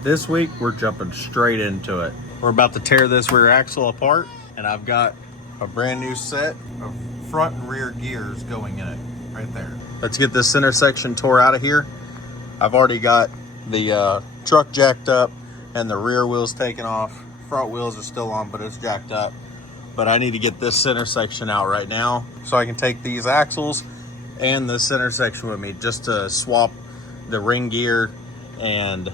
This week, we're jumping straight into it. We're about to tear this rear axle apart, and I've got a brand new set of front and rear gears going in it, right there. Let's get this center section tore out of here. I've already got the truck jacked up and the rear wheels taken off. Front wheels are still on, but it's jacked up. But I need to get this center section out right now so I can take these axles and the center section with me just to swap the ring gear and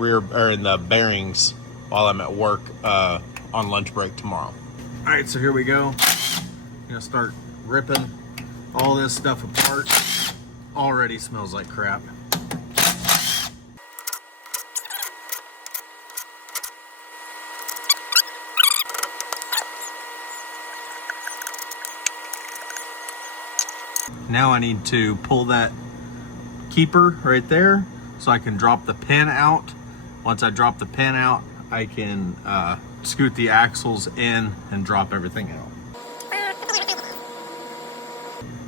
in the bearings while I'm at work on lunch break tomorrow. All right, so here we go. I'm gonna start ripping all this stuff apart. Already smells like crap. Now I need to pull that keeper right there so I can drop the pin out. Once I drop the pin out, I can scoot the axles in and drop everything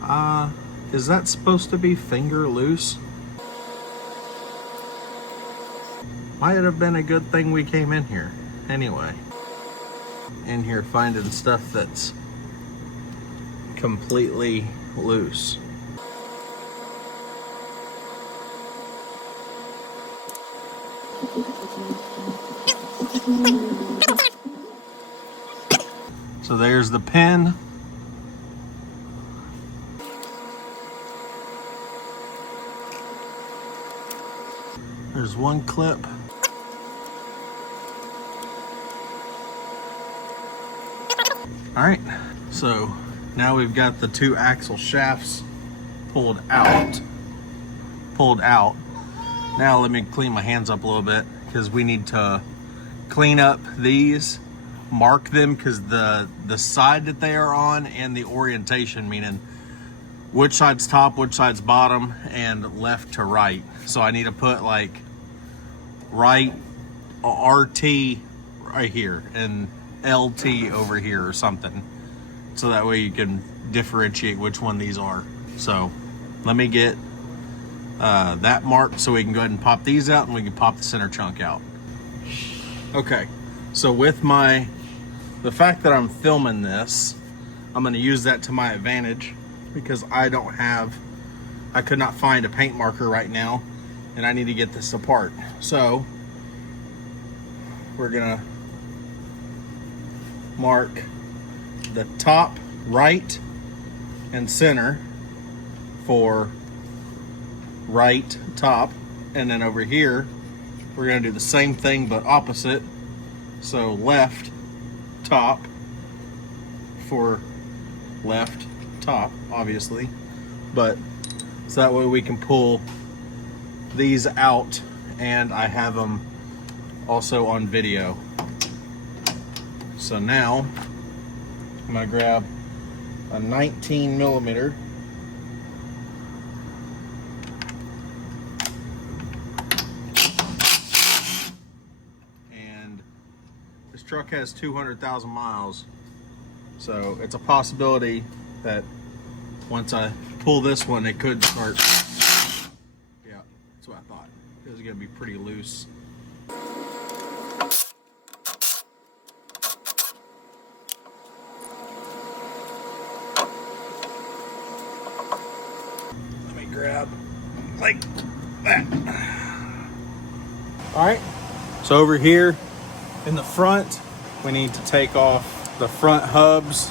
out. Is that supposed to be finger loose? Might have been a good thing we came in here. Anyway, in here finding stuff that's completely loose. So there's the pin. There's one clip. All right, so now we've got the two axle shafts pulled out. Now let me clean my hands up a little bit because we need to clean up these, mark them because the side that they are on and the orientation, meaning which side's top, which side's bottom, and left to right. So I need to put like right RT right here and LT over here or something, so that way you can differentiate which one these are. So let me get that marked so we can go ahead and pop these out and we can pop the center chunk out. Okay, so with the fact that I'm filming this, I'm going to use that to my advantage because I could not find a paint marker right now and I need to get this apart. So we're going to mark the top, right, and center for right top, and then over here we're going to do the same thing but opposite. So left top for left top, obviously, but so that way we can pull these out, and I have them also on video. So now I'm going to grab a 19 millimeter and this truck has 200,000 miles, so it's a possibility that once I pull this one it could start. Yeah, that's what I thought. It was going to be pretty loose. Grab like that. All right, so over here in the front we need to take off the front hubs.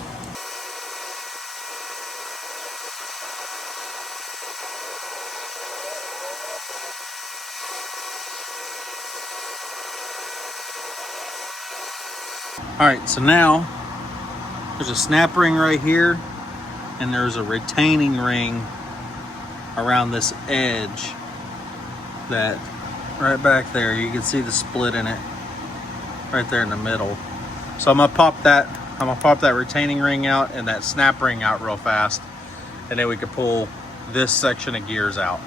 All right, so now there's a snap ring right here and there's a retaining ring around this edge that right back there, you can see the split in it right there in the middle. So I'm gonna pop that retaining ring out and that snap ring out real fast, and then we can pull this section of gears out.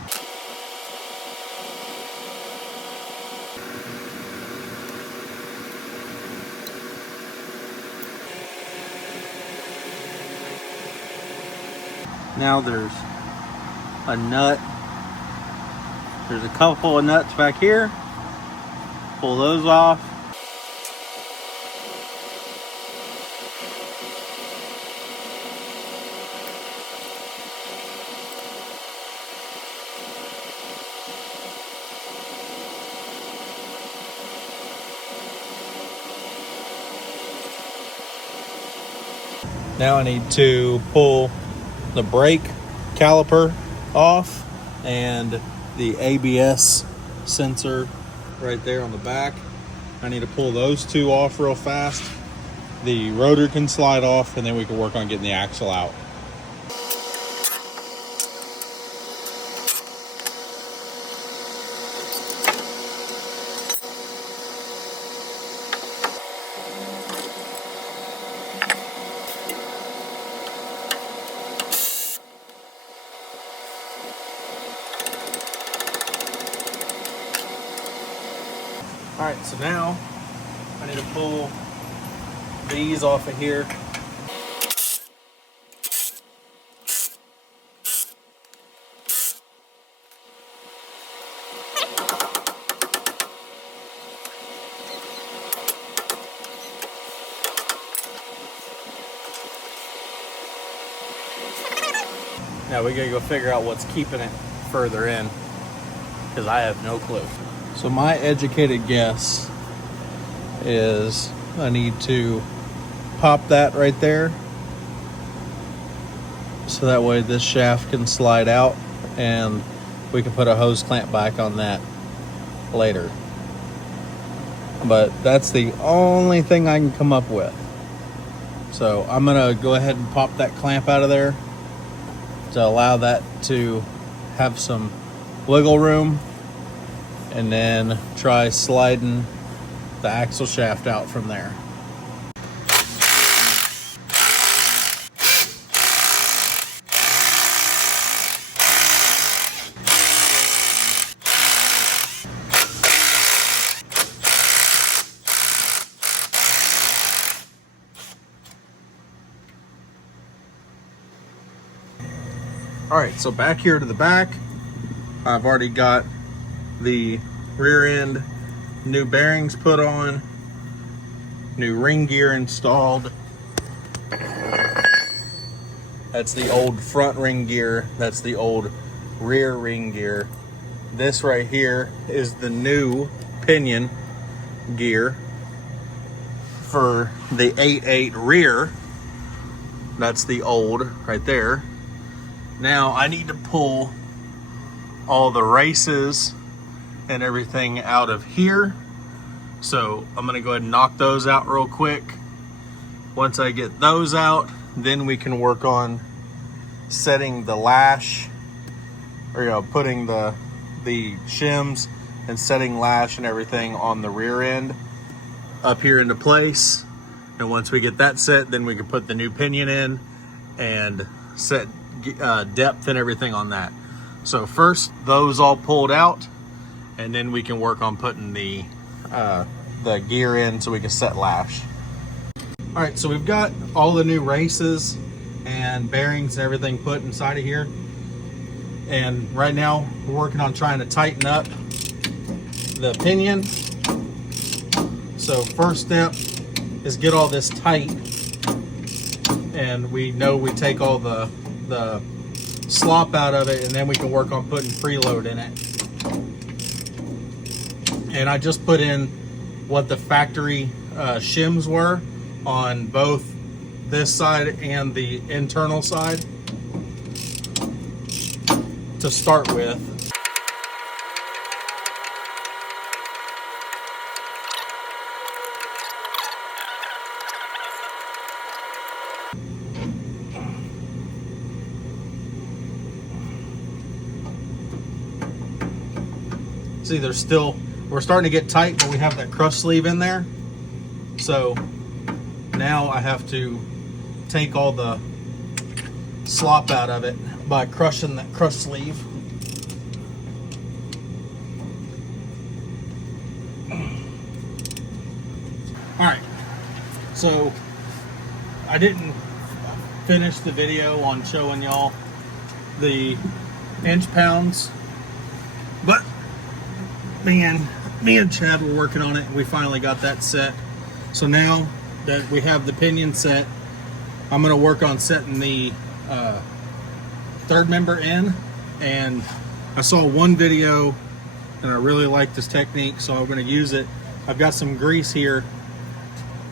Now there's a nut. There's a couple of nuts back here, pull those off. Now I need to pull the brake caliper off and the ABS sensor right there on the back. I need to pull those two off real fast. The rotor can slide off, and then we can work on getting the axle out. All right, so now I need to pull these off of here. Now we gotta go figure out what's keeping it further in, because I have no clue. So my educated guess is I need to pop that right there, so that way this shaft can slide out and we can put a hose clamp back on that later. But that's the only thing I can come up with. So I'm gonna go ahead and pop that clamp out of there to allow that to have some wiggle room, and then try sliding the axle shaft out from there. All right, so back here to the back, I've already got the rear end new bearings put on, new ring gear installed. That's the old front ring gear, that's the old rear ring gear. This right here is the new pinion gear for the 8.8 rear. That's the old right there. Now I need to pull all the races and everything out of here. So I'm gonna go ahead and knock those out real quick. Once I get those out, then we can work on setting the lash, or putting the shims and setting lash and everything on the rear end up here into place. And once we get that set, then we can put the new pinion in and set depth and everything on that. So first those all pulled out, and then we can work on putting the gear in so we can set lash. All right, so we've got all the new races and bearings and everything put inside of here, and right now we're working on trying to tighten up the pinion. So first step is get all this tight, and we know we take all the slop out of it, and then we can work on putting preload in it. And I just put in what the factory shims were on both this side and the internal side to start with. See, we're starting to get tight, but we have that crush sleeve in there. So now I have to take all the slop out of it by crushing that crush sleeve. All right, so I didn't finish the video on showing y'all the inch pounds, but man, me and Chad were working on it, and we finally got that set. So now that we have the pinion set, I'm going to work on setting the third member in. And I saw one video and I really like this technique, so I'm going to use it. I've got some grease here,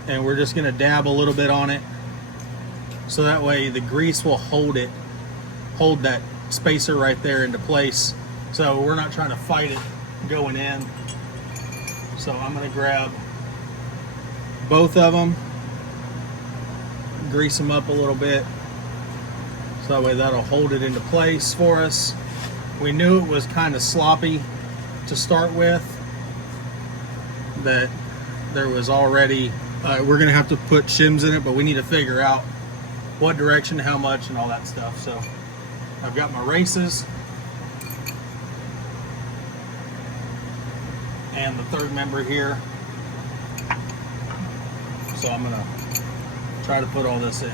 and we're just going to dab a little bit on it, so that way the grease will hold that spacer right there into place, so we're not trying to fight it going in. So I'm going to grab both of them, grease them up a little bit, so that way that'll hold it into place for us. We knew it was kind of sloppy to start with, that there was already we're gonna have to put shims in it, but we need to figure out what direction, how much, and all that stuff. So I've got my races and the third member here, so I'm gonna try to put all this in.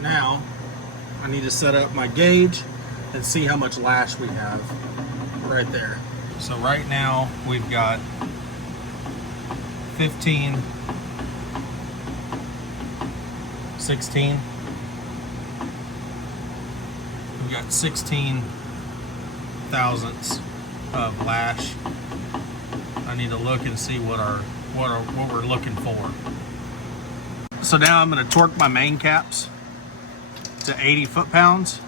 Now I need to set up my gauge and see how much lash we have right there. So right now we've got 15, 16. We've got 16 thousandths of lash. I need to look and see what we're looking for. So now I'm going to torque my main caps to 80 foot-pounds.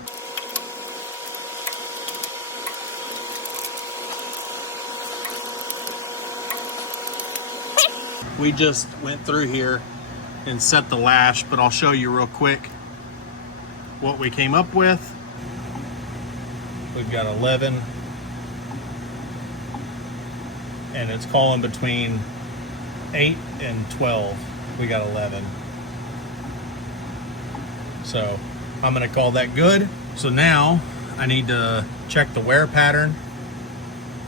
We just went through here and set the lash, but I'll show you real quick what we came up with. We've got 11, and it's calling between 8 and 12. We got 11. So I'm gonna call that good. So now I need to check the wear pattern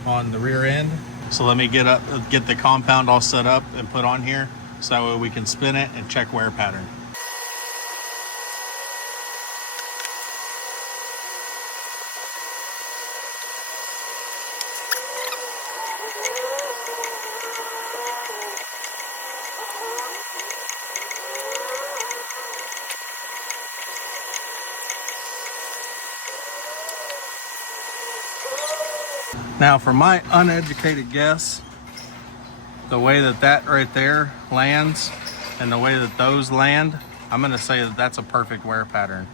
on the rear end. So let me get the compound all set up and put on here, so that way we can spin it and check wear pattern. Now, for my uneducated guess, the way that right there lands and the way that those land, I'm gonna say that that's a perfect wear pattern.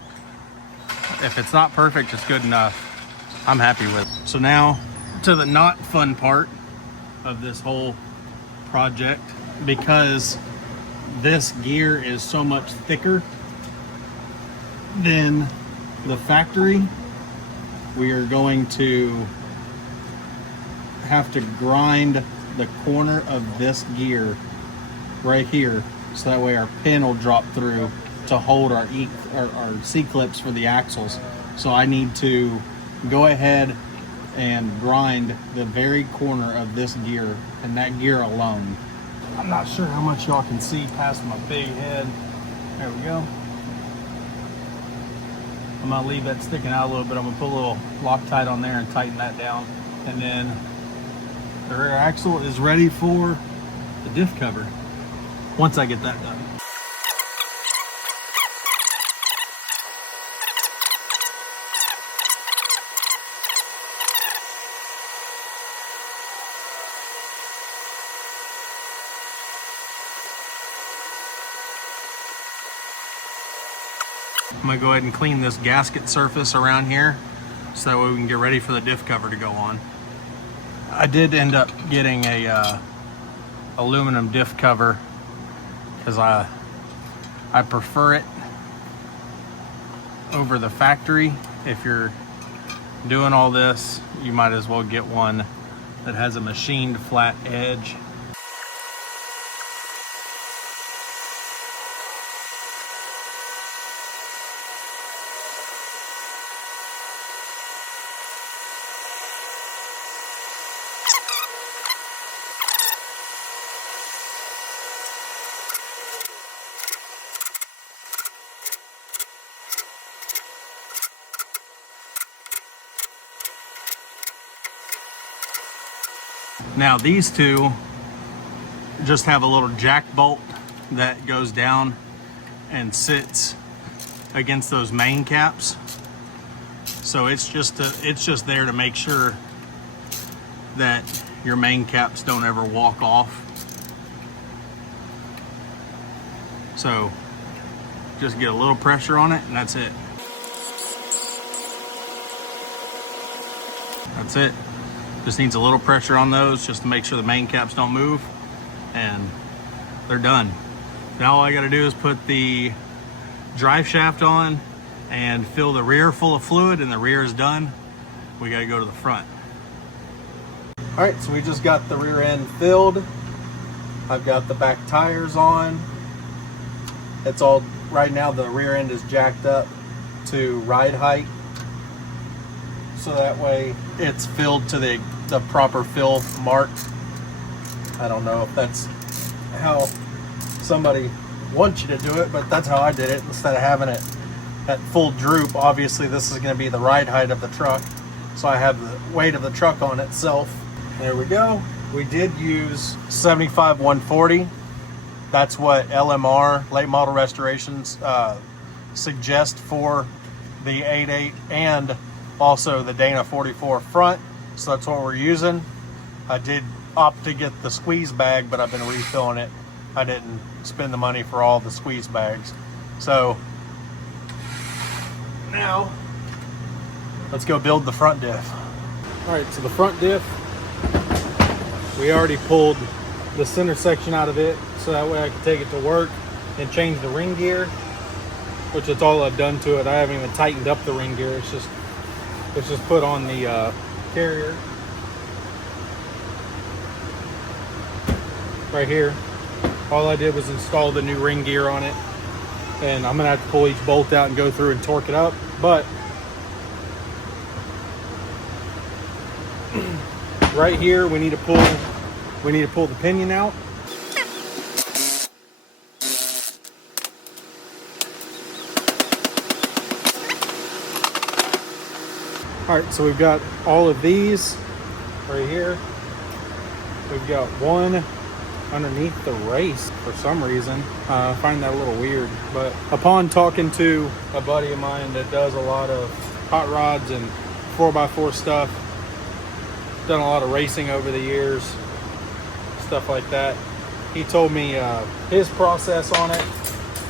If it's not perfect, it's good enough. I'm happy with it. So now to the not fun part of this whole project, because this gear is so much thicker than the factory, we are going to have to grind the corner of this gear right here, so that way our pin will drop through to hold our C-clips for the axles. So I need to go ahead and grind the very corner of this gear, and that gear alone. I'm not sure how much y'all can see past my big head. There we go. I'm gonna leave that sticking out a little bit. I'm gonna put a little Loctite on there and tighten that down, and then the rear axle is ready for the diff cover once I get that done. I'm gonna go ahead and clean this gasket surface around here, so that way we can get ready for the diff cover to go on. I did end up getting a aluminum diff cover because I prefer it over the factory. If you're doing all this, you might as well get one that has a machined flat edge. Now these two just have a little jack bolt that goes down and sits against those main caps. So it's just there to make sure that your main caps don't ever walk off. So just get a little pressure on it and that's it. That's it. Just needs a little pressure on those just to make sure the main caps don't move, and they're done. Now all I gotta do is put the drive shaft on and fill the rear full of fluid, and the rear is done. We gotta go to the front. All right, so we just got the rear end filled. I've got the back tires on. It's all, right now the rear end is jacked up to ride height. So that way it's filled to the proper fill mark. I don't know if that's how somebody wants you to do it, but that's how I did it. Instead of having it at full droop, obviously this is going to be the ride height of the truck. So I have the weight of the truck on itself. There we go. We did use 75-140. That's what LMR, late model restorations, suggest for the 8.8 and also the Dana 44 front. So that's what we're using. I did opt to get the squeeze bag, but I've been refilling it. I didn't spend the money for all the squeeze bags. So now let's go build the front diff. All right, so the front diff, we already pulled the center section out of it, so that way I can take it to work and change the ring gear, which is all I've done to it. I haven't even tightened up the ring gear. It's just put on the carrier right here. All I did was install the new ring gear on it, and I'm gonna have to pull each bolt out and go through and torque it up. But right here we need to pull the pinion out. All right, so we've got all of these right here. We've got one underneath the race for some reason. I find that a little weird, but upon talking to a buddy of mine that does a lot of hot rods and 4x4 stuff, done a lot of racing over the years, stuff like that, he told me his process on it,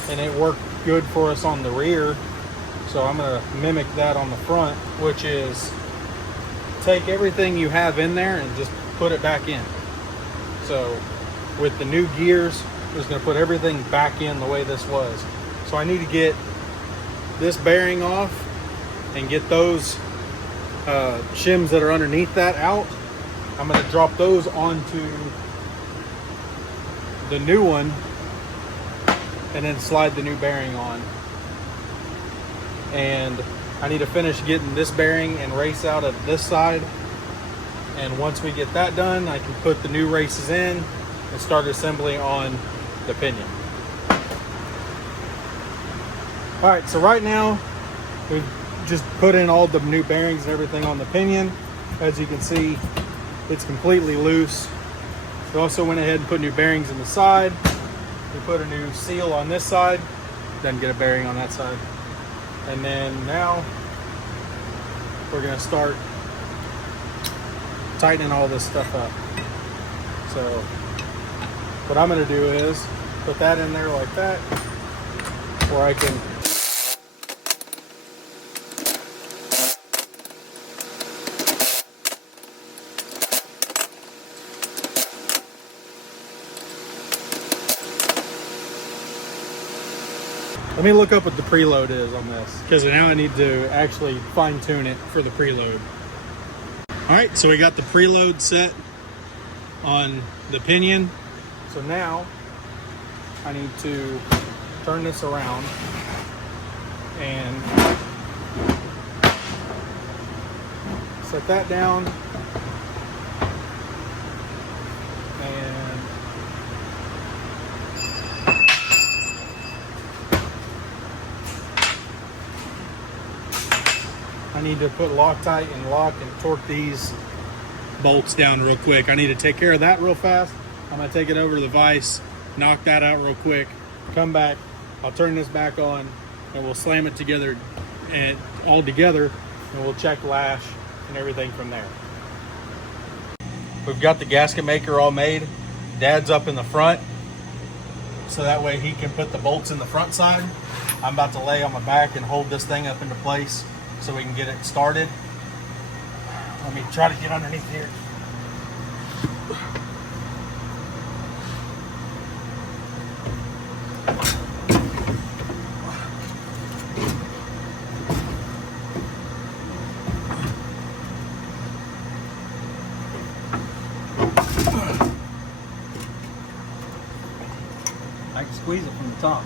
and it worked good for us on the rear. So I'm gonna mimic that on the front, which is take everything you have in there and just put it back in. So with the new gears, I'm just gonna put everything back in the way this was. So I need to get this bearing off and get those shims that are underneath that out. I'm gonna drop those onto the new one and then slide the new bearing on. And I need to finish getting this bearing and race out of this side. And once we get that done, I can put the new races in and start assembling on the pinion. All right, so right now we've just put in all the new bearings and everything on the pinion. As you can see, it's completely loose. We also went ahead and put new bearings in the side. We put a new seal on this side, then get a bearing on that side. And then now we're gonna start tightening all this stuff up. So what I'm gonna do is put that in there like that, where I can let me look up what the preload is on this, because now I need to actually fine tune it for the preload. All right, so we got the preload set on the pinion. So now I need to turn this around and set that down. And I need to put Loctite and lock and torque these bolts down real quick. I need to take care of that real fast. I'm gonna take it over to the vise, knock that out real quick, come back, I'll turn this back on, and we'll slam it together and all together, and we'll check lash and everything from there. We've got the gasket maker all made. Dad's up in the front, so that way he can put the bolts in the front side. I'm about to lay on my back and hold this thing up into place so we can get it started. Let me try to get underneath here. I can squeeze it from the top.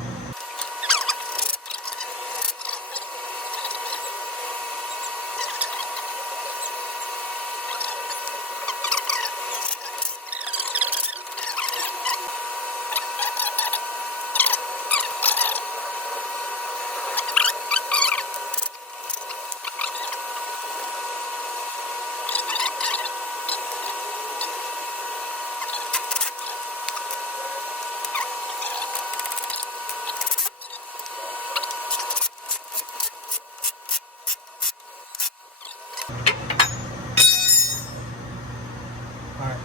Alright.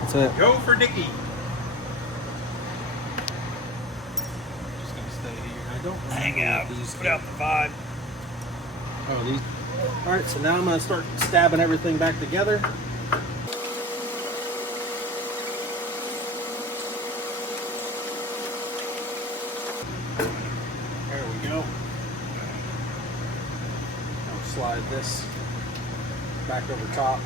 That's it. Go for Dickie. Just gonna stay here. I don't Hang out. these. Put out the vibe. Oh, these. Alright, so now I'm gonna start stabbing everything back together. There we go. I'll slide this back over top.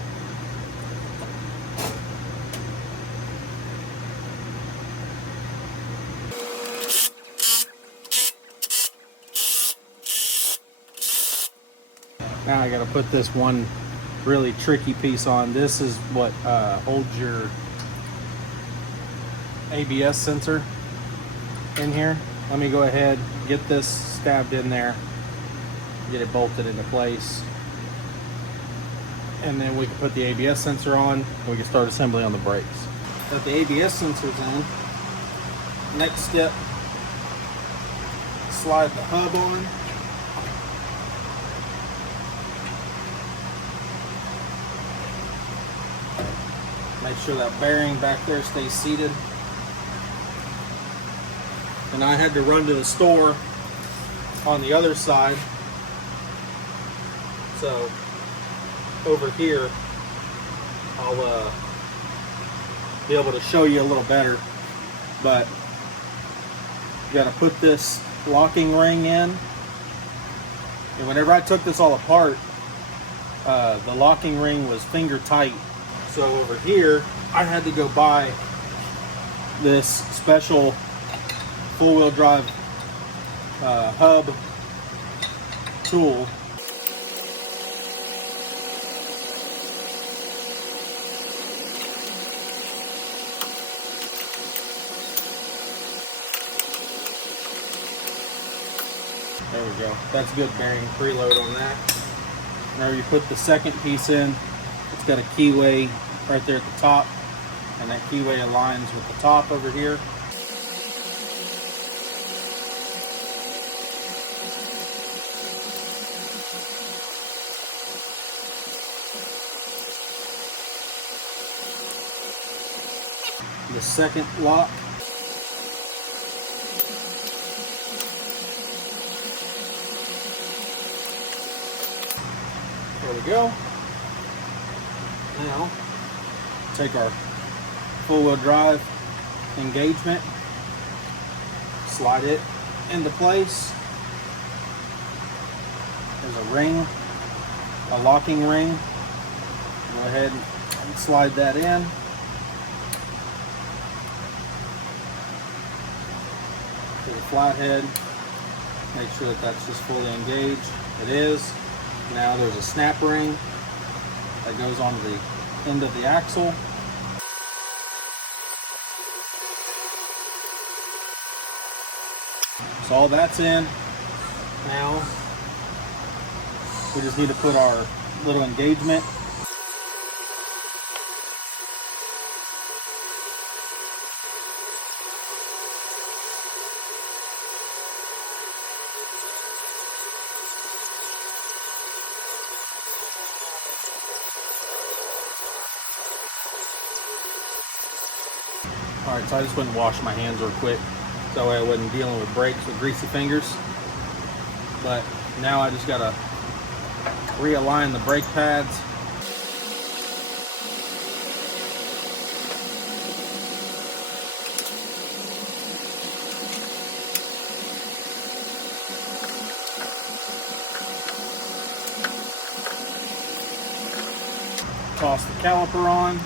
Now I gotta put this one really tricky piece on. This is what holds your ABS sensor in here. Let me go ahead, get this stabbed in there, get it bolted into place, and then we can put the ABS sensor on and we can start assembly on the brakes. Got the ABS sensors in. Next step, slide the hub on. Make sure that bearing back there stays seated. And I had to run to the store on the other side. So over here, I'll be able to show you a little better. But you got to put this locking ring in. And whenever I took this all apart, the locking ring was finger tight. So over here, I had to go buy this special four-wheel drive hub tool. There we go. That's good bearing preload on that. Now you put the second piece in. It's got a keyway right there at the top, and that keyway aligns with the top over here. The second lock. There we go. Now, take our four-wheel drive engagement, slide it into place. There's a ring, a locking ring. Go ahead and slide that in. To the flathead. Make sure that that's just fully engaged. It is. Now there's a snap ring that goes onto the end of the axle. So all that's in. Now we just need to put our little engagement. Alright, so I just went and washed my hands real quick. That way I wasn't dealing with brakes with greasy fingers. But now I just gotta realign the brake pads. Toss the caliper on.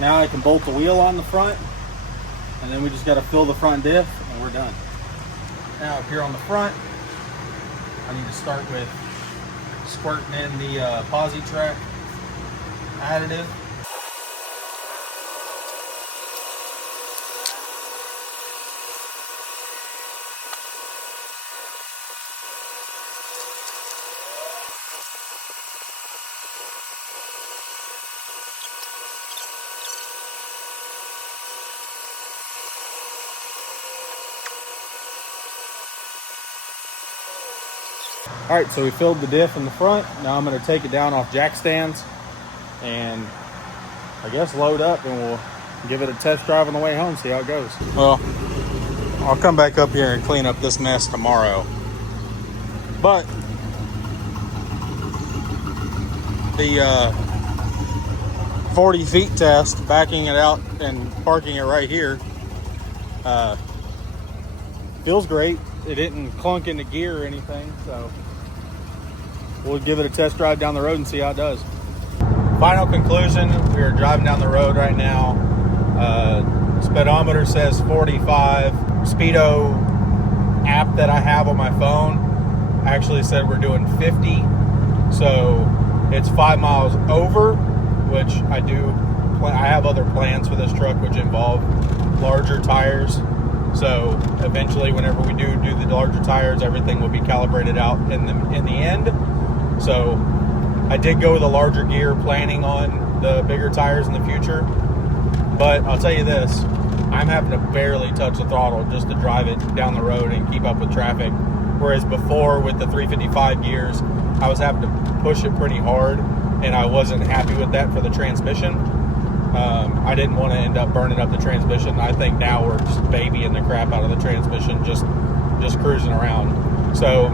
Now I can bolt the wheel on the front, and then we just got to fill the front diff, and we're done. Now up here on the front, I need to start with squirting in the Posi-Track additive. All right, so we filled the diff in the front. Now I'm going to take it down off jack stands and I guess load up, and we'll give it a test drive on the way home, see how it goes. Well, I'll come back up here and clean up this mess tomorrow. But the 40 feet test, backing it out and parking it right here, feels great. It didn't clunk into gear or anything, so we'll give it a test drive down the road and see how it does. Final conclusion, we are driving down the road right now. Speedometer says 45. Speedo app that I have on my phone actually said we're doing 50. So it's 5 miles over, which I have other plans for this truck which involve larger tires. So eventually, whenever we do the larger tires, everything will be calibrated out in the end. So I did go with a larger gear, planning on the bigger tires in the future. But I'll tell you this, I'm having to barely touch the throttle just to drive it down the road and keep up with traffic. Whereas before, with the 355 gears, I was having to push it pretty hard, and I wasn't happy with that for the transmission. I didn't want to end up burning up the transmission. I think now we're just babying the crap out of the transmission, just cruising around. So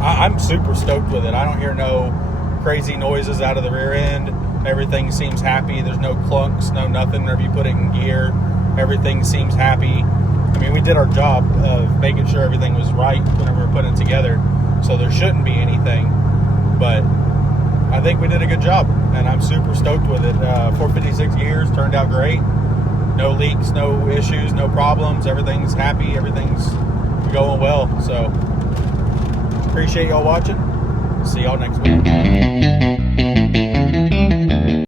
I'm super stoked with it. I don't hear no crazy noises out of the rear end. Everything seems happy. There's no clunks, no nothing. Whenever you put it in gear, everything seems happy. I mean, we did our job of making sure everything was right whenever we were putting it together, so there shouldn't be anything. But I think we did a good job, and I'm super stoked with it. 456 gears turned out great. No leaks, no issues, no problems. Everything's happy. Everything's going well. So appreciate y'all watching. See y'all next week.